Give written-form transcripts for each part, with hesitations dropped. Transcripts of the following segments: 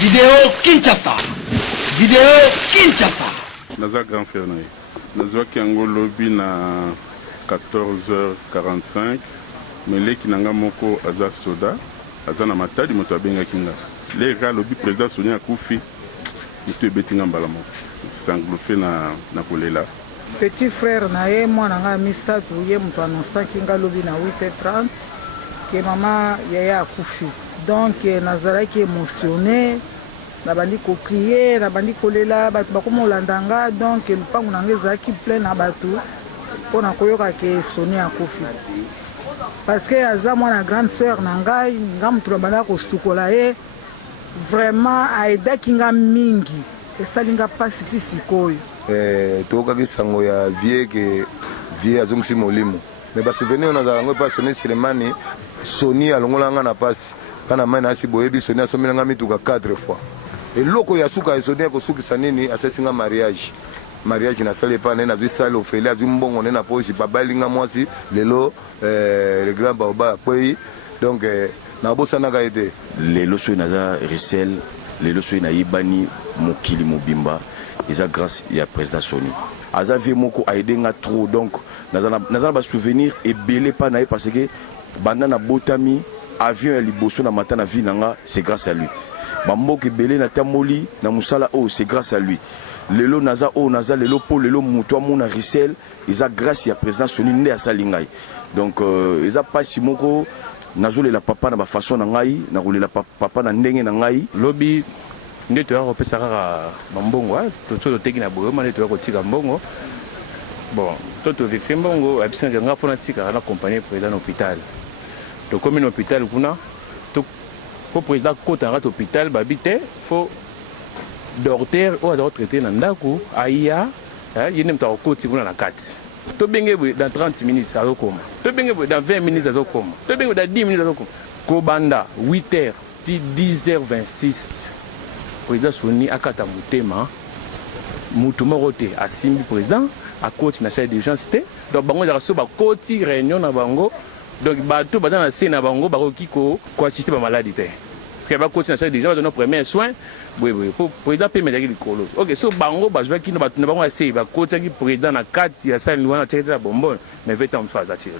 Vidéo Kinshasa. Vidéo Kinshasa. Naza grand frère naye. Nazwaki yango lobi na 14h45. Meleki nanga moko aza soda. Aza na matadi moto abengaki nga. Lega lobi président Soni akufi. Moto ebeti nga mbala moko. Sanglofe na kolela. Petit frère naye mwana nga misatu ye moto annonçaki nga lobi na 8h30 que maman yaya akufi. Donc nazalaki émotionné. Nabandi ko crier, nabandi kolela, batu bakoma olanda nga, donc lupango nanga ezalaki plein na batu mpona koyoka ke Soni akufi. Parce que aza mwana grande sœur na ngai, nga mutu nabanda kosukola ye, vraiment aidaki nga mingi, esali nga pasi ti sikoyo. Tokaki sango ya vie ke vie azongisi molimo. Mais basouvenir nazala yango epa Soni Selemani, Soni alongola nga na pasi. Kana mai nasi boyebi Soni asomeli nga mituka 4 fois. Et loko ya suka Soni ko sukisa nini asesinga mariage. Mariage na sale pa na vi sale ofele azu mbongo na poche babalinga mwasi lelo le grand baoba kwei donc na bosana ka ete lelo so naza Risel lelo so na yibani mokili mobimba eza grâce ya président Soni aza vie moko aidenga trop donc nazana ba souvenir ebele pa na parce que banda na botami avion ya liboso na matana vie nanga c'est grâce à lui. Bamboki belé na tamoli na musala oh c'est grâce à lui. Lelo naza oh naza lelo po lelo muto amuna Risel eza grâce ya président Soni nde asalingai. Donc eza pasi moko nazole la papa na ba façon na ngai na rolela papa na ndenge na ngai lobi nde to ya pesa kaka mbongo to to teki na boyo mane to ya kotika mbongo. Bon to vexe mbongo abisa nga fona tika na compagnie président hôpital. To comme hôpital kuna pour président côté en hôpital babité faut docteur ou alors traiter na ndako aya yene mta côté kuna na kati to benge dans 30 minutes azokoma to benge dans 20 minutes azokoma to benge dans 10 minutes azokoma ko banda 8h ti 10h26 président Soni akata mutema mutu moko te asimbi président a côté na salle d'urgence te donc bango za so ba côté réunion na bango. Donc bato bazana na scène na bango bakoki ko assister ba maladie te que ba continuer ça déjà donner premier soin oui pour président pe metaki likolo. OK so bango bazwa ki na bato na bango ase ba continuer ki président na kati ya salle wana tete bonbon mais veut en faire ça tiro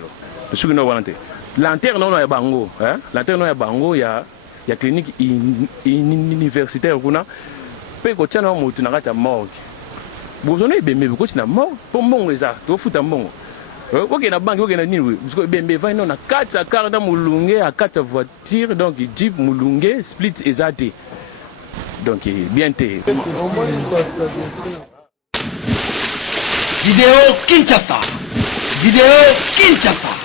le suki no wanante lanterne no ya bango lanterne no ya bango ya clinique universitaire kuna pe ko tshana mutu na kati ya morgue bozone bembe ko tshina morgue pour mbongo eza to futa mbongo. Ok, na banque, ok, na nini, parce que bembe va non na 4 carte mulunge à 4 voitures donc Jeep mulunge split ezate. Donc bien té. Vidéo Kinshasa. Vidéo Kinshasa.